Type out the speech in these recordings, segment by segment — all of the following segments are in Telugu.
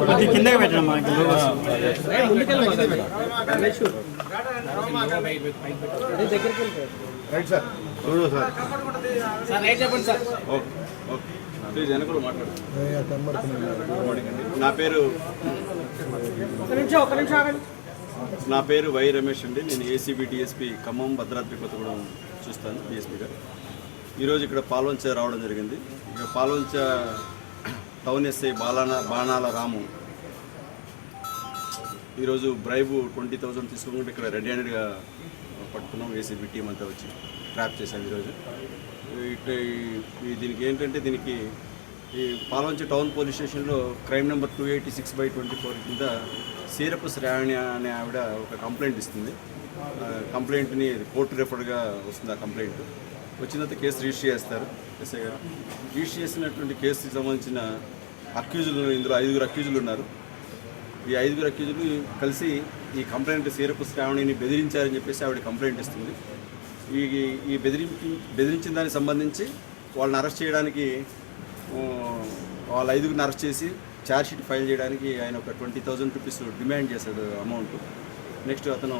కొద్ది కిందకి పెట్టడం మనకి. Right sir. చూడు సార్. Okay okay. ప్లీజ్ నా పేరు నా పేరు వై రమేష్ అండి. నేను ఏసీబీ డిఎస్పీ ఖమ్మం భద్రాద్రి కొత్తగూడెం చూస్తాను డిఎస్పీగా ఈరోజు ఇక్కడ పాల్వంచ రావడం జరిగింది. ఇక పాల్వంచ టౌన్ ఎస్ఐ బాలాన బాణాల రాము ఈరోజు బ్రైబు ట్వంటీ థౌజండ్ తీసుకుంటే ఇక్కడ రెడీ హ్యాండెడ్గా పట్టుకున్నాం. ఏసీబీ టీం అంతా వచ్చి ట్రాప్ చేశాం ఈరోజు ఇట్ ఈ- దీనికి ఏంటంటే దీనికి ఈ పాల్వంచ టౌన్ పోలీస్ స్టేషన్లో crime number two eighty six by twenty four కింద సీరపు శ్రావణి అనే ఆవిడ ఒక కంప్లైంట్ ఇస్తుంది. కంప్లైంట్ని కోర్టు రెఫర్డ్గా వస్తుంది ఆ కంప్లైంట్. వచ్చిన తర్వాత కేసు రిజిస్టర్ చేస్తారు. ఎస్ఐ గారు. రిజిస్టర్ చేసినటువంటి కేసుకి సంబంధించిన అక్యూజులు ఇందులో ఐదుగురు అక్యూజులు ఉన్నారు. ఈ ఐదుగురు అక్యూజులు కలిసి ఈ కంప్లైంట్ సీరపు శ్రావణిని బెదిరించారని చెప్పేసి ఆవిడ కంప్లైంట్ ఇస్తుంది. ఈ ఈ బెదిరించి బెదిరించిన దానికి సంబంధించి వాళ్ళని అరెస్ట్ చేయడానికి వాళ్ళ ఐదుగురిని అరెస్ట్ చేసి ఛార్జ్ షీట్ ఫైల్ చేయడానికి ఆయన ఒక ట్వంటీ థౌజండ్ రూపీస్ డిమాండ్ చేశాడు అమౌంట్. నెక్స్ట్ అతను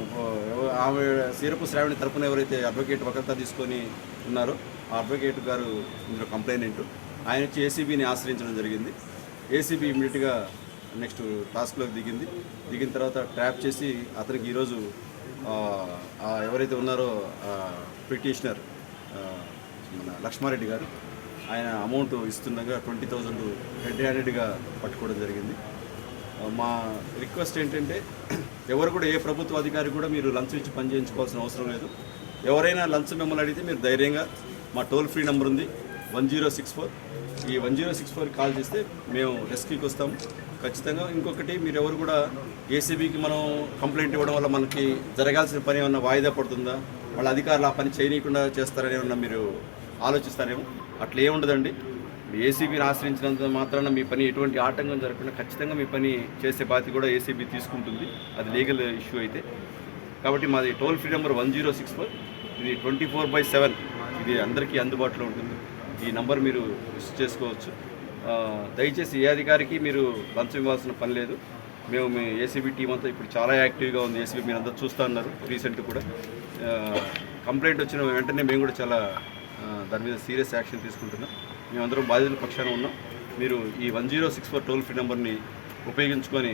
ఆమె సీరపు శ్రావణి తరపున ఎవరైతే అడ్వకేట్ వకర్తా తీసుకొని ఉన్నారో ఆ అడ్వకేట్ గారు ఇందులో కంప్లైనెంట్ ఆయన వచ్చి ఏసీబీని ఆశ్రయించడం జరిగింది. ఏసీబీ ఇమీడియట్గా నెక్స్ట్ టాస్క్లోకి దిగింది. దిగిన తర్వాత ట్రాప్ చేసి అతనికి ఈరోజు ఎవరైతే ఉన్నారో పిటిషనర్ మన లక్ష్మారెడ్డి గారు ఆయన అమౌంట్ ఇస్తుండగా ట్వంటీ థౌజండ్ హెడ్ హ్యాండెడ్గా పట్టుకోవడం జరిగింది. మా రిక్వెస్ట్ ఏంటంటే ఎవరు కూడా ఏ ప్రభుత్వ అధికారి కూడా మీరు లంచ్ ఇచ్చి పని చేయించుకోవాల్సిన అవసరం లేదు. ఎవరైనా లంచ్ మిమ్మల్ని అడిగితే మీరు ధైర్యంగా మా టోల్ ఫ్రీ నెంబర్ ఉంది వన్ జీరో సిక్స్ ఫోర్. ఈ one zero six four call చేస్తే మేము రెస్క్యూకి వస్తాము ఖచ్చితంగా ఇంకొకటి మీరు ఎవరు కూడా ఏసీబీకి మనం కంప్లైంట్ ఇవ్వడం వల్ల మనకి జరగాల్సిన పని ఏమన్నా వాయిదా పడుతుందా? వాళ్ళ అధికారులు ఆ పని చేయనీయకుండా చేస్తారని ఏమన్నా మీరు ఆలోచిస్తారేమో? అట్లా ఏముండదండి. ఏసీబీని ఆశ్రయించినంత మాత్రాన మీ పని ఎటువంటి ఆటంకం జరగకుండా ఖచ్చితంగా మీ పని చేసే బాధ్యత కూడా ఏసీబీ తీసుకుంటుంది. అది లీగల్ ఇష్యూ అయితే. కాబట్టి మాది toll free number one zero six four ఇది ట్వంటీ ఫోర్ బై సెవెన్ ఇది అందరికీ అందుబాటులో ఉంటుంది. ఈ నంబర్ మీరు యూస్ చేసుకోవచ్చు. దయచేసి ఏ అధికారికి మీరు లంచం ఇవ్వాల్సిన పని లేదు. మేము మీ ఏసీబీ టీం అంతా ఇప్పుడు చాలా యాక్టివ్గా ఉంది. ఏసీబీ మీరు అందరూ చూస్తూ ఉన్నారు రీసెంట్ కూడా. కంప్లైంట్ వచ్చిన వెంటనే మేము కూడా చాలా దాని మీద సీరియస్ యాక్షన్ తీసుకుంటున్నాం. మేమందరం బాధితుల పక్షాన ఉన్నాం. మీరు ఈ one zero six four toll free నెంబర్ని ఉపయోగించుకొని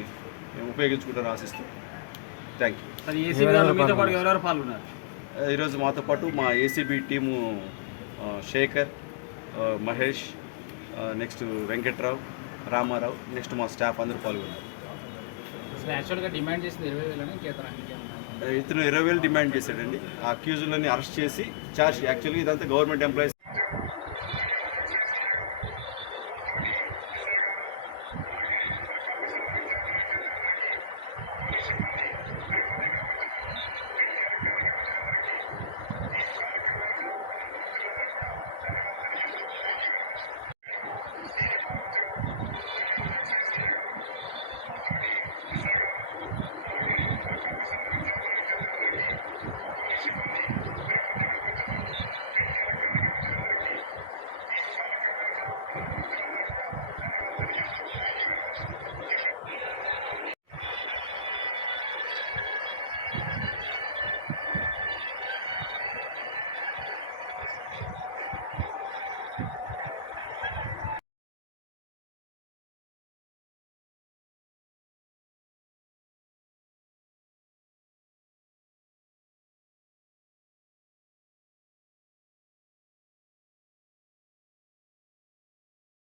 ఉపయోగించుకుంటారని ఆశిస్తాం థ్యాంక్ యూ ఈరోజు మాతో పాటు మా ACB team Shekar Mahesh next Venkatrao Ramarao next మా స్టాఫ్ అందరూ పాల్గొన్నారు. ఇతను ఇరవై వేలు డిమాండ్ చేశాడండి. ఆ అక్యూజులని అరెస్ట్ చేసి చార్జ్ యాక్చువల్గా ఇదంతా గవర్నమెంట్ ఎంప్లాయీస్